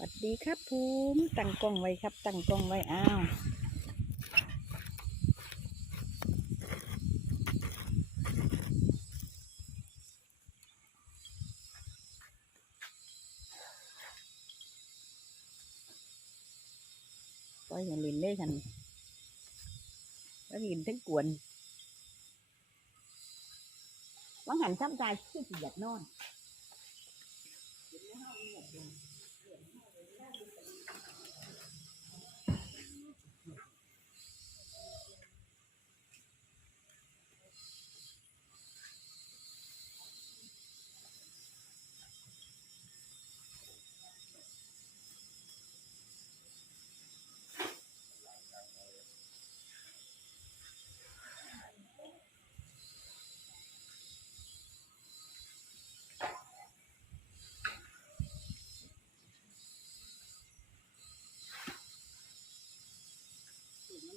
สวัสดีครับภูมิตั้งกล้องไว้ครับ ตั้งกล้องไว้อ้าวปล่อยอย่าลินได้ทันแล้วลินทั้งกวนวังหันซ้ำตายคือสิอยากนอน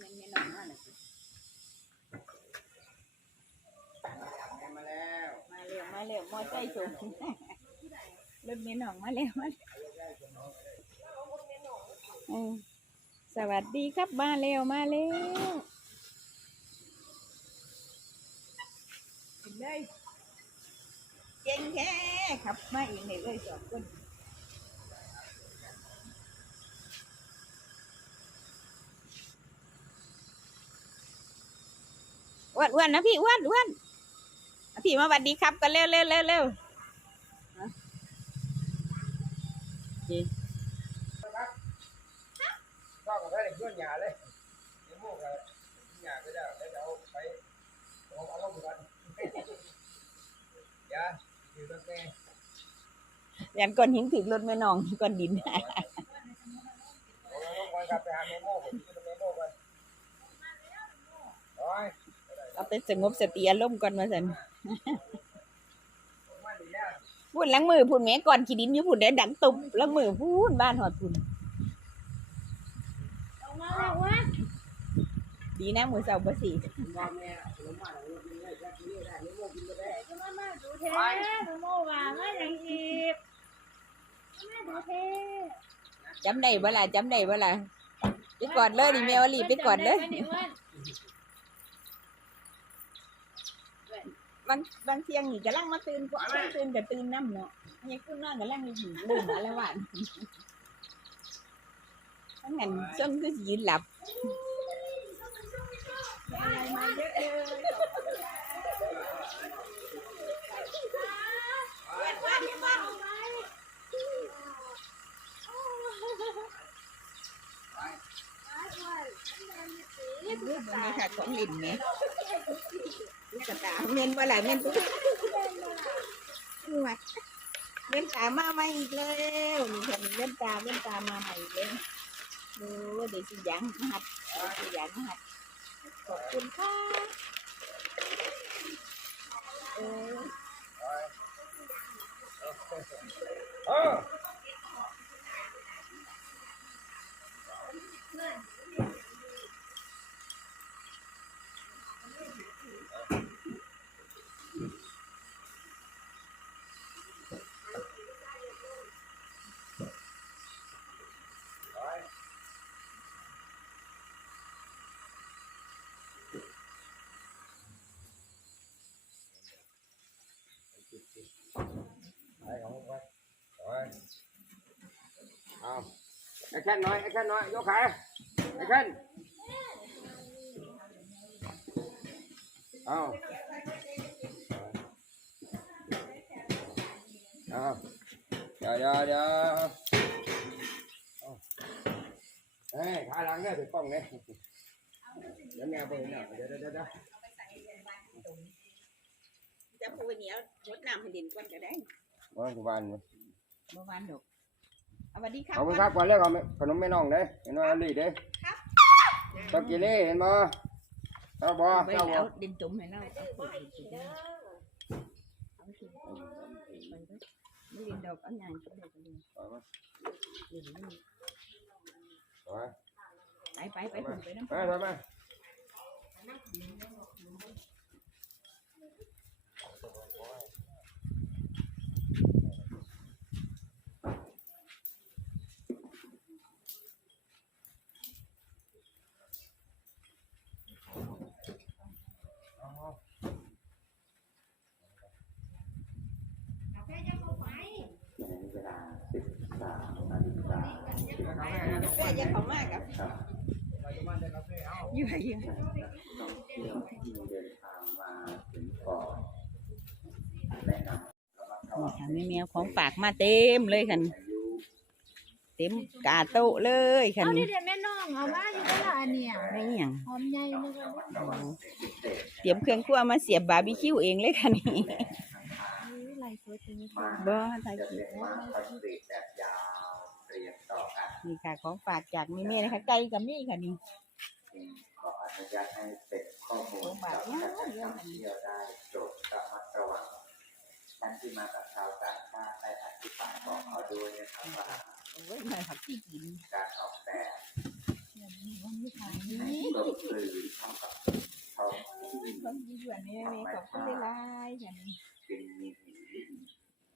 มันไม่นอนมากเลย มาแล้ว มาเร็ว มาเร็วมอใจงรถเมล์หนองมาเร็วมาเร็วสวัสดีครับมาเร็วมาเร็วกินเลยเก่งแค่ขับมาเองเลยเลยสองคนอ้วนอ้วนนะพี่อ้วนอ้วน พี่มาสวัสดีครับกันเร็วเร็วเร็วเร็วก็กับท่านเพื่อนหยาเลยเดี๋ยวโม่กับหยาก็ได้แล้วเดี๋ยวไปเอาเอาลงกันยาอยู่ตั้งแต่ยันก้อนหินถึงรถไม่นองก้อนดินเอาลงกันครับไปหาเมโม่ผมจะเมโม่กันโอ้ยเอาไปสงบสติอารมณ์ก่อนมาสันมาดีแล้ว พูดล้างมือพูดแม่ก่อนขี้ดินอยู่พูดได้ดังตุบล้างมือพูดบ้านหอดพูดดีนะมือเสาร์บ่สีว่าแม่ขนมมาแล้วกินได้แค่กินได้เมโม่กินก็ได้ดูเทดูโมวาไม่ยังอีกไม่ดูเทจำได้เวลาจำได้เวลาไปก่อนเลยนี่แมวลีไปก่อนเลย บางบางเที่ยงนี่กำลังมาตื่นก็ตื่นกับตื่นน้ำเนาะยังคุณนอนกำลังอยู่ลืมมาแล้ววันทั้งนั้นส้นก็สิยืนหลับอะไรมาเยอะเลยนี่ดูบรรยากาศของลินเนี่ย ลูกกระตาเมนว่าไรเมนปุ๊บวัดเล่นตามาใหม่อีกแล้วนี่ค่ะเล่นตาเล่นตามาใหม่อีกแล้วดูเดี๋ยวสิยังหัดเดี๋ยวสิยังหัดขอบคุณค่ะเออเออ ไปของไปไปเอาไอ้ แค่นน้อยไอ้แค่นน้อยยกขาไอ้แค่นเอาเอาเดี๋ยวเดี๋ยวเดี๋ยวเอาเฮ้ยขาหลังเนี่ยถือกล้องเนี่ยเดี๋ยวแมวไปเห็นอะเดี๋ยวเดี๋ยวเดี๋ยวเดี๋ยวจะพูดเหนียวรดน้ำให้ดินก่อนก็ได้มาที่บ้านมาเมื่อวานดอกเอาส วัสดีครับเอาไปครับก่อนเลยเอาขนมแม่น้องเด้เห็นว่าอันนี้เด้ต้องกินเลยเห็นบ่เอาบ่ไปเอาบ่เอาดินจุ่มให้เราเอาปุ๋ยดินจุ่มเอาสิไปเด้อไม่ดินดอกเอาอย่างก็ได้ก็ได้เอามาดินนี่เอามาไปไปไปผมไปน้ำไป ทำมายังเขามากครับอยู่ไหนอยู่ท่องเที่ยวที่เดินทางมาถึงเกาะแนะนำระมัดระวันี่งค่ะแม่แมวของฝากมาเต็มเลยค่ะเต็มกาโตะเลยค่ะเอานี่เดี๋ยวแม่น้องเอามาอยู่ก็ละอันเนี่ยไม่หยังหอมใหญ่เลยระมัดระวังเป็นพิเศษเตรียมเครื่องครัวมาเสียบบาร์บีคิวเองเลยค่ะนี่ไหลสวยจังเลยมาบ่ถ่ายจะคลิเป็ปนมาคอนกรีตแบบยาว เรียงต่อกันนี่ค่ะของฝากจากแม่แม่นะคะไก่กับมี่ค่ะนี่จึงขออนุญาตให้เป็นข้อมูลกับท่านนักท่องเที่ยวได้โปรดระมัดระวังท่านที่มากับชาวต่างชาติได้อธิบายบอกเขาด้วยนะครับว่าโอ้ยมาผักที่กินการออกแบบวันนี้ขายให้นี่กลมกลืนเข้ากับท้องที่ต้องมีส่วนนี้แม่ขอบคุณหลายๆค่ะนี่จึงมีหิน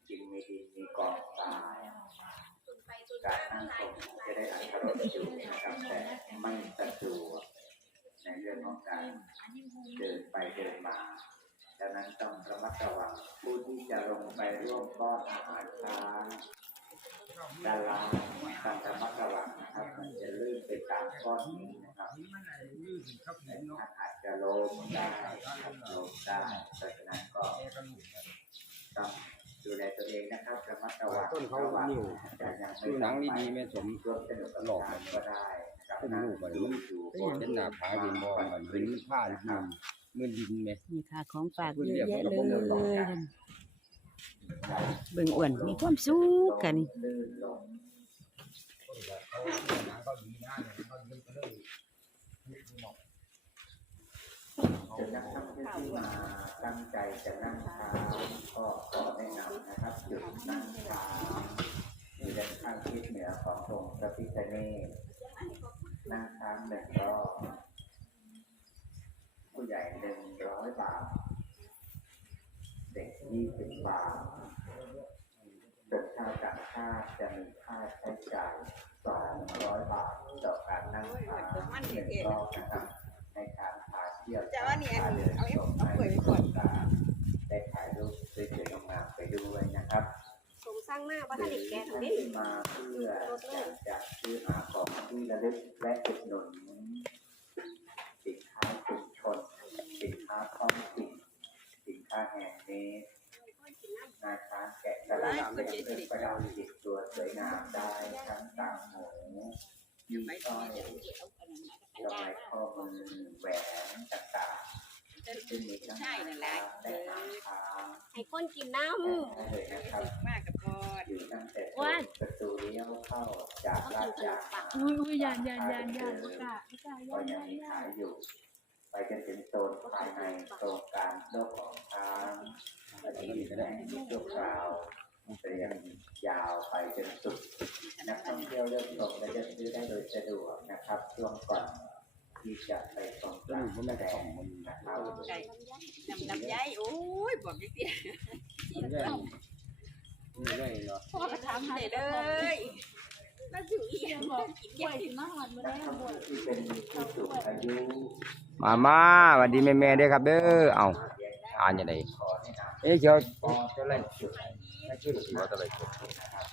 จึงมีดินมีกองทราย การนั่งชมจะได้อัตรสอยู่นะครับแต่ไม่สะดวกในเรื่องของการเดินไปเดินมาดังนั้นต้องระมัดระวังผู้ที่จะลงไปร่วมป้อนอาหารช้างด้านล่างต้องระมัดระวังนะครับมันจะลื่นไปตามก้อนหินนะครับนี่มันอะครับเห็นเนาะอาจจะล้มได้ครับล้มได้เพราะฉะนั้นก็ต้อง ดูแลตัวเองนะครับระมัดระวังต้นเขาระวังนิ่วแต่ยังไม่ดูหนังดีๆแม่สมร่วมสนุกกับหลอกงานก็ได้นะครับขึ้นลูกอะดูดูเห็นหน้าผาเป็นบอลมันเห็นมันผ้าดินเงินดินไหมนี่ค่ะของฝากเยอะแยะเลยค่ะเบิ่งอ้วนมีความสุขค่ะนี่ลื่น จะนักท่องเที่ยวที่มาตั้งใจจะนั่งช้าก็ขอแนะนำนะครับจุดนั่งช้าอยู่ด้านข้างทิศเหนือขององค์พระพิฆเนศนั่งช้างหนึ่งรอบผู้ใหญ่หนึ่งร้อยบาท เด็กยี่สิบบาทส่วนชาวต่างชาติจะมีค่าใช้จ่ายสองร้อยบาทต่อการนั่งช้างหนึ่งรอบนะครับในการ จะว่านี่อันเดิเอาชเอามเอาเผยไปก่อนได้ถ่ายรูปสวยๆงามไปด้วยนะครับสงสร้างหน้าว่าหถ้ารืเด็กแกทำท่านได้มาเพื่อจะซื้อหาของที่ระลึกและอุดหนุนสินค้าชุมชนสินค้าท้องถิ่นสินค้าแฮนด์เมดงานช้าแกะสลักเป็นเครื่องประดับติดตัวสวยงามได้ทั้งต่างหูยิ้มส ร้อยสมัยข้อมือแหวนต่างๆซึ่งมีทั้งใช่นั่นแหละและหางช้างให้คนกินน้เลยนะครับมากกับพอดอยู่ตั้งแต่ประตูเลี้ยวเข้าจากลาดยางมาอุ้ยอุ้ยยานยานยานยานลูกกะลูกกะก็ยานยังยานมียาขานยอยู่ ไปจนถึงโซนภายในโครงการโลกของช้างอันนี้แหล่งชั่วคราว เรียงยาวไปจนสุดนักท่องเที่ยวเริ่มชมและจะซื้อได้โดยสะดวกนะครับช่วงก่อนที่จะไปชมต้นการมันแสไม่ดของงมันะครับไก่น้ำน้ำย้ายโอ้ยบอกดิเตี้ยมันได้นี่ได้เนาะพ่อก็ถามาเลยเลยมาสู่อีกเดี๋ยวบอกป่วยถึงมาหอดมานัได้กท่องบ่เที่ยวที่เป็นผู้สูงอายุมามาสวัสดีแม่ๆด้วยครับเด้อเอาอ่านยังไงขอแนะนำเอ๊ะเชียว พอจะไล่จุดไม่ขึ้นหัวตะไลกดครับ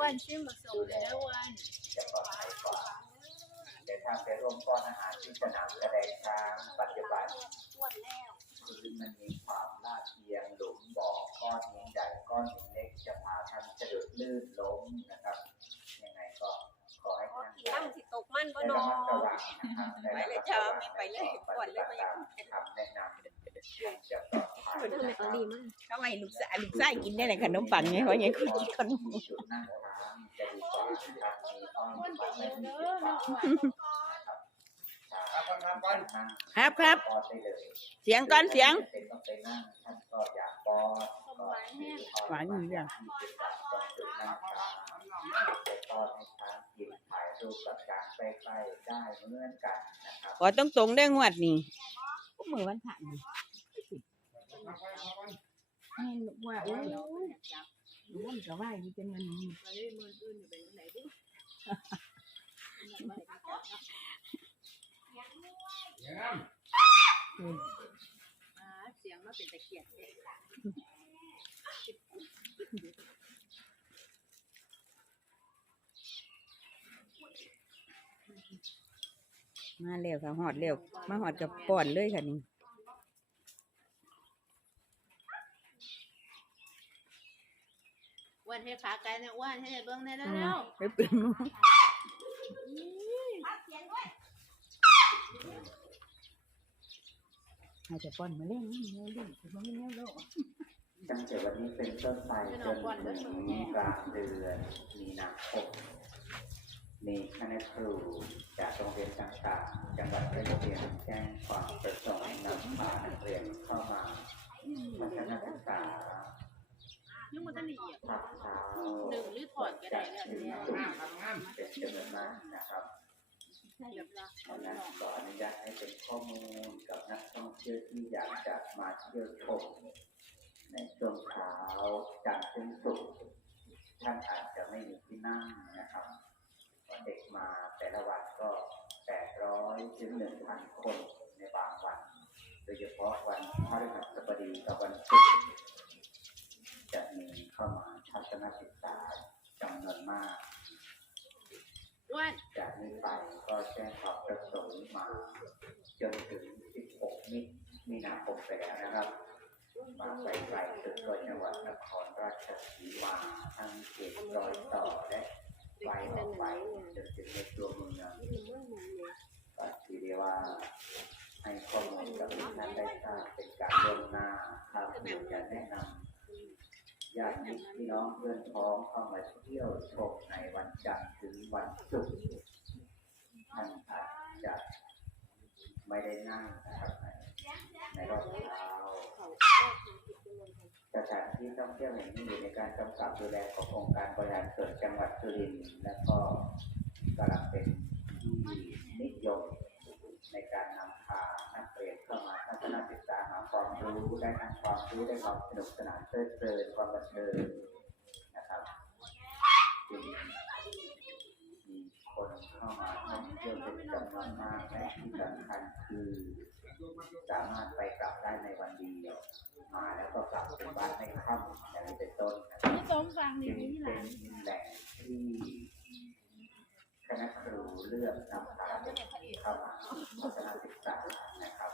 วันชื่อมาส่งเลยนะวันจะปลอดภัยกว่าแต่ถ้าไปร่วมป้อนอาหารที่สนามแสดงช้างปัจจุบันำอ้วนแล้วพื้นมันมีความลาดเอียงหลุมบ่อก้อนหินใหญ่ก้อนหินเล็กจะพาท่านสะดุดลื่นล้มนะครับยังไงก็ กินน้ำสิตกมันบ่ได้นระอมัดระวังนะครับไปเลยเจ้าไม่ไปเลยก่อนเลยไปยังคำแนะนำจะปลอดภัยทำไมเขาดีมากเขาให้ลูกสาวลูกชายกินได้เลยขนมปังไงเพราะยังคุณกินขนมมีจุดนั่งช้างจะดีกว่านะครับมีอ้อมคนบ้านเดีไม่ยวมีเด้จุอดเนาะปังครับครับครับนั่งครับครับป้อนได้เลยเสียงก่อนเสียงเป็นต้องไปนั่งท่านก็อยากป้อนก็ถืออ้อมหวานอยู่เนี่ยที่เป็นแบบ ต้องจุดนั่งช้างไปป้อนให้ช้างกินถ่ายรูปกับช้างใกล้ๆได้เหมือนกันนะครับขอต้องตรงได้งวดนี่มือวันผ่านนี่ให้ว่าโอ้ยมันก็ว่าอยู่เป็นเงินนี่อย่างนั้นเสียงมาเป็นตะเกียบเลย มาเร็วค่ะหอดเร็วมาหอดกับป่อนเลยค่ะนี่อ้วันให้ขาไกลเนี่ยอ้วันให้เบิ้งเนี่ยอืเร็มวไปเปลี่ยนมือให้จะป้อนมาเล่นนี่เล่นเล่นจะมาเล่นแล้วตั้งแต่วันนี้เป็นต้นไปจนถึงกลางเดือนมีนาคม มีคณะครูจากโรงเรียนต่างๆจังหวัดใกล้เคียงแจ้งความประสงค์นำพานักเรียนเข้ามาทัศนศึกษายุ่งมันจะหนีอะหนึ่งหรือถอดก็ได้ก็ถึงได้งามทำงามเป็นจำนวนมากนะครับเพราะนั้นขออนุญาตให้เป็นข้อมูลกับนักท่องเที่ยวที่อยากจะมาเที่ยวชมในช่วงเช้าจันทร์ถึงศุกร์ท่านอาจจะไม่มีที่นั่งนะครับ เด็กมาแต่ละวันก็800ถึง1,000คนในบางวัน โดยเฉพาะวันพฤหัสบดีกับวันศุกร์จะมีเข้ามาทัศนศึกษาจำนวนมากอ้วนจากนี้ไปก็แจ้งความประสงค์มาจนถึง 16 มิมีนาคมไปแล้วนะครับมาไปไกลสุดก็จังหวัดนครราชสีมาทั้งเขตรอยต่อและ ไกลออกไปจนถึงในตัวเมืองก็ถือได้ว่าให้ข้อมูลกับท่านได้ทราบเป็นการล่วงหน้าครับเพื่อจะแนะนำญาติมิตรพี่น้องเพื่อนพ้องเข้ามาเที่ยวชมในวันจันทร์ถึงวันศุกร์ท่านอาจจะไม่ได้นั่งนะครับในรอบเช้า สถานที่ท่องเที่ยวแห่งนี้อยู่ในการกำกับดูแลขององค์การบริหารส่วนจังหวัดสุรินทร์และก็กำลังเป็นที่นิยมในการนำพานักเรียนเข้ามาทัศนศึกษาหาความรู้ได้ทั้งความรู้ได้ความสนุกสนานเพลิดเพลินความบันเทิงนะครับจึงมีคนเข้ามาท่องเที่ยวเป็นจำนวนมากและที่สำคัญคือ สามารถไปกลับได้ในวันเดียว มาแล้วก็กลับถึงบ้านในค่ำอย่างนี้เป็นต้นนะครับพี่สมฟังนี่จึงนี่หเป็ลานนแหล่งที่คณะครูเลือกนำพาเด็กเข้ามาทัศนศึกษานะครับ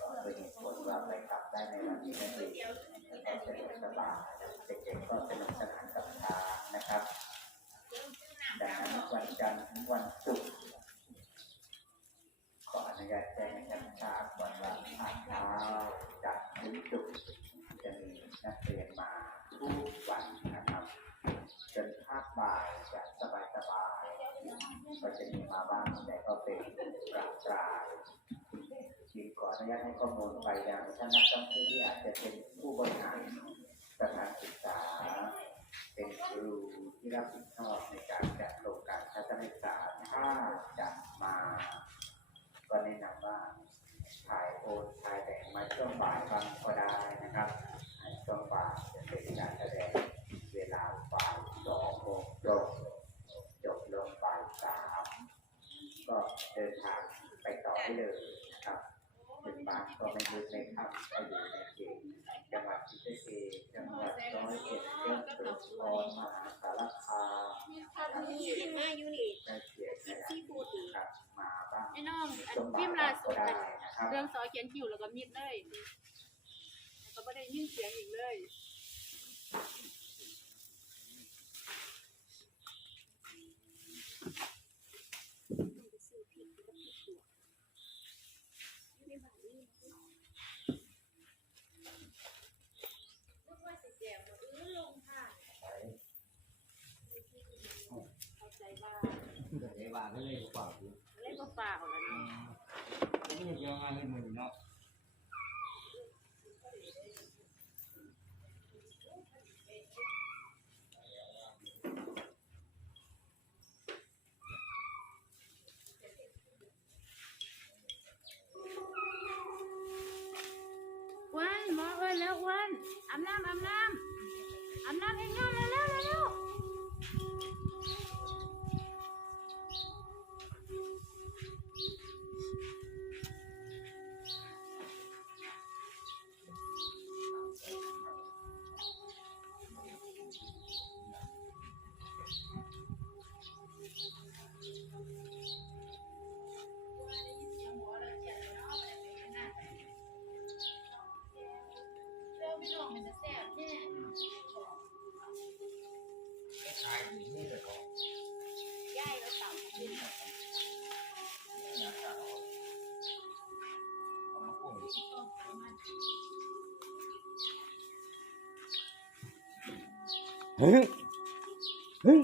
ก็เป็นเหตุผลว่าไปกลับได้ในวันนี้นั่นเองก็สะดวกสบายเด็กๆก็สนุกสนานกับทางนะครับดังนั้นวันจันทร์ถึงวันศุกร์ ขออนุญาตแจ้งให้ท่านทราบวันละภาคเช้าจากถึงศุกร์จะมีนักเรียนมาทุกวันนะครับ จนภาคบ่ายจะสบายสบายๆ ก็จะมีมาบ้างแต่ก็เป็นกลางกลางจึงขออนุญาตให้ข้อมูลไปยังท่านนักท่องเที่ยวที่อาจจะเป็นผู้บริหารสถานศึกษา เป็นครูที่รับผิดชอบในการจัดโครงการทัศนศึกษาถ้าจะมาก็แนะนำว่าถ่ายโอนถ่ายแบ่งมาช่วงบ่ายบ้างก็ได้นะครับช่วงบ่ายจะเป็นการแสดงเวลาบ่ายสองโมงตรงจบลงบ่ายสามก็เดินทางไปต่อได้เลยนะครับถึงบ้านก็ไม่มืดไม่ค่ำก็อยู่ในเขตจังหวัดศรีสะเกษจังหวัดร้อยเอ็ดจังหวัดสุพรรณมหาสารคาม มาอยู่นี่ได้เขียนนะครับมาบ้างไอ้น้องอันช่วงบ่าพิยมพ์บ้าล่างสุก็ดได้อันนะครับเรื่องซอเขียนคิวแล้วก็มิดเลยแล้วก็ไม่ได้ยินเสียงอีกเลย เข้าใจว่า เดี๋ยวว่าไม่เลยเปล่าคือเล่นเปล่าๆแล้วนี่ไม่ได้เกี่ยวงานให้มึงเนาะวันหมอเอ้ยแล้ววันอาบน้ำอาบน้ำอาบน้ำให้ง่ายเร็วๆเร็ว เฮ้ยเฮ้ย